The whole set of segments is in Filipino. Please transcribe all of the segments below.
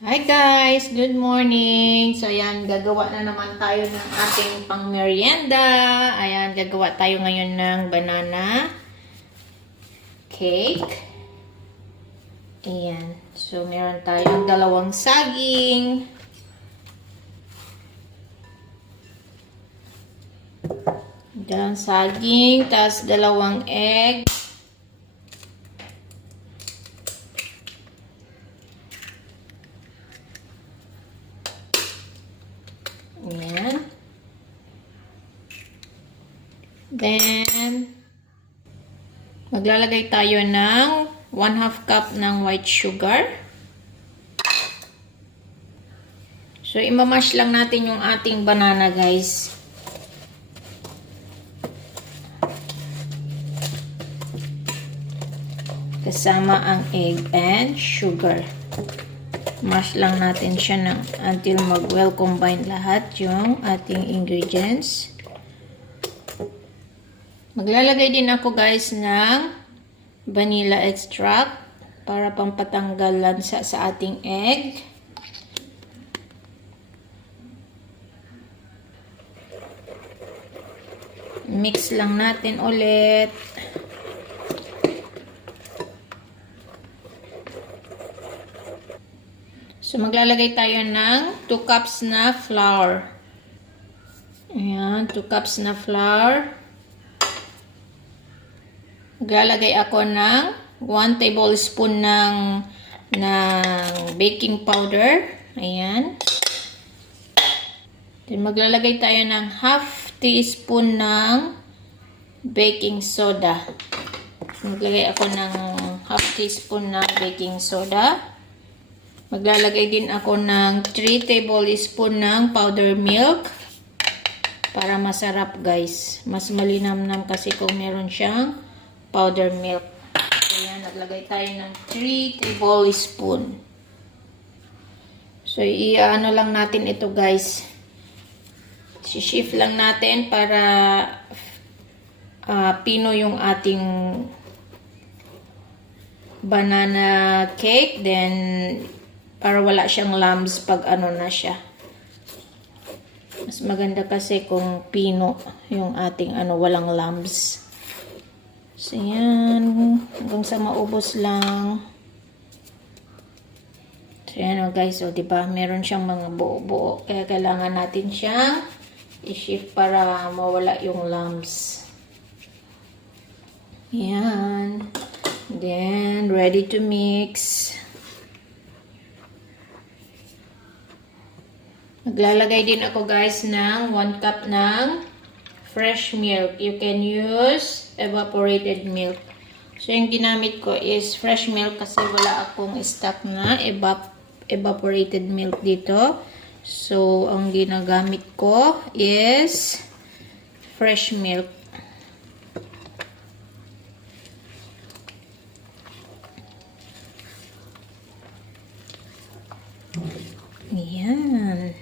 Hi guys! Good morning! So ayan, gagawa na naman tayo ng ating pang-merienda. Ayan, gagawa tayo ngayon ng banana cake. Ayan. So meron tayong dalawang saging. Dalawang saging, tas dalawang egg. Ayan. Then, maglalagay tayo ng 1/2 cup ng white sugar. So, imamash lang natin yung ating banana, guys. Kasama ang egg and sugar. Mash lang natin siya until mag-well combine lahat yung ating ingredients. Maglalagay din ako guys ng vanilla extract para pampatanggal lansa sa ating egg. Mix lang natin ulit. So, maglalagay tayo ng 2 cups na flour. Ayan, 2 cups na flour. Maglalagay ako ng 1 tablespoon ng baking powder. Ayan. Then, maglalagay tayo ng 1/2 teaspoon ng baking soda. Maglagay ako ng 1/2 teaspoon ng baking soda. Maglalagay din ako ng 3 tablespoon ng powder milk para masarap guys. Mas malinamnam kasi kung meron siyang powder milk. Ayan, naglagay tayo ng 3 tablespoon. So, i-ano lang natin ito guys. Si-shift lang natin para pino yung ating banana cake. Then, para wala siyang lumps pag ano na siya. Mas maganda kasi kung pino yung ating walang lumps. So, yan. Hanggang sa maubos lang. So, yan guys. O, diba? Meron siyang mga buo-buo. Kaya kailangan natin siyang i-shift para mawala yung lumps. Yan. Then, ready to mix. Maglalagay din ako guys ng 1 cup ng fresh milk. You can use evaporated milk. So, yung ginamit ko is fresh milk kasi wala akong stock na evaporated milk dito. So, ang ginagamit ko is fresh milk. Ayan.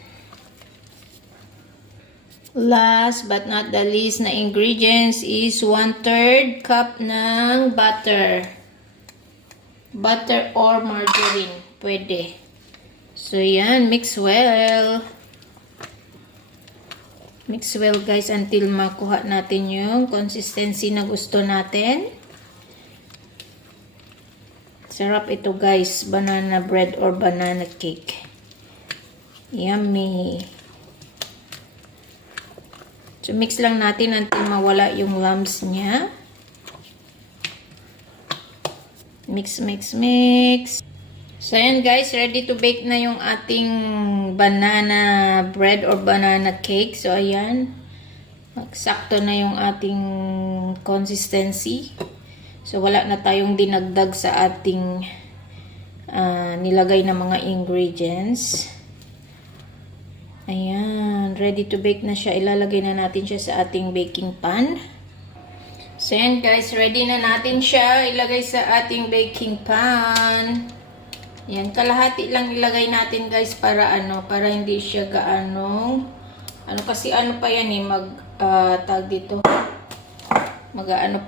Last but not the least na ingredients is 1/3 cup ng butter. Butter or margarine. Pwede. So, yan. Mix well. Mix well guys until makuha natin yung consistency na gusto natin. Sarap ito guys. Banana bread or banana cake. Yummy. So, mix lang natin until mawala yung lumps niya. Mix, mix, mix. So, ayan guys. Ready to bake na yung ating banana bread or banana cake. So, ayan. Sakto na yung ating consistency. So, wala na tayong dinagdag sa ating nilagay na mga ingredients. Ayan, ready to bake na siya. Ilalagay na natin siya sa ating baking pan. So, ayan guys, ready na natin siya. Ilagay sa ating baking pan. Ayan, kalahati lang ilagay natin guys para para hindi siya gaano. Kasi pa yan tag dito.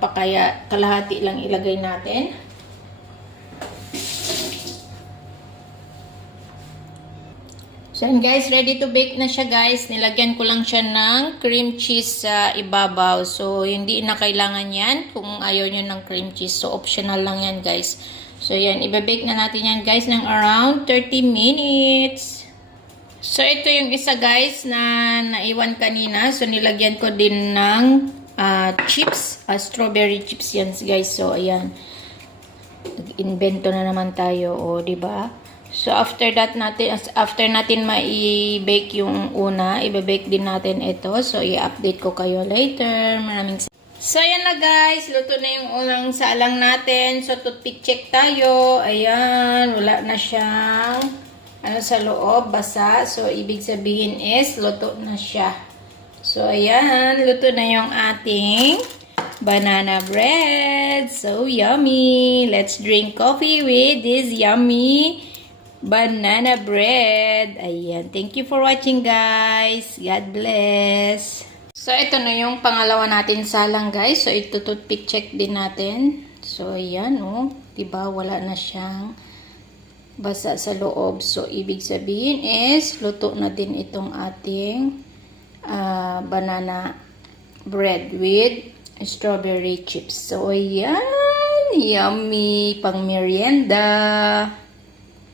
Pa kaya kalahati lang ilagay natin. So yan guys, ready to bake na siya guys. Nilagyan ko lang siya ng cream cheese sa ibabaw. So hindi na kailangan yan kung ayaw nyo ng cream cheese. So optional lang yan guys. So yan, ibabake na natin yan guys ng around 30 minutes. So ito yung isa guys na naiwan kanina. So nilagyan ko din ng chips. Strawberry chips yan guys. So ayan. Nag-invento na naman tayo. O diba? So, after natin ma-bake yung una, i-bake din natin ito. So, i-update ko kayo later. So, ayan na guys. Luto na yung unang salang natin. So, toothpick check tayo. Ayan. Wala na siyang sa loob. Basa. So, ibig sabihin is, luto na siya. So, ayan. Luto na yung ating banana bread. So, yummy. Let's drink coffee with this yummy banana bread. Ayan. Thank you for watching guys. God bless. So, ito na yung pangalawa natin salang guys. So, ito toothpick check din natin. So, ayan oh. Diba? Wala na siyang basa sa loob. So, ibig sabihin is luto na din itong ating banana bread with strawberry chips. So, ayan. Yummy. Pang merienda.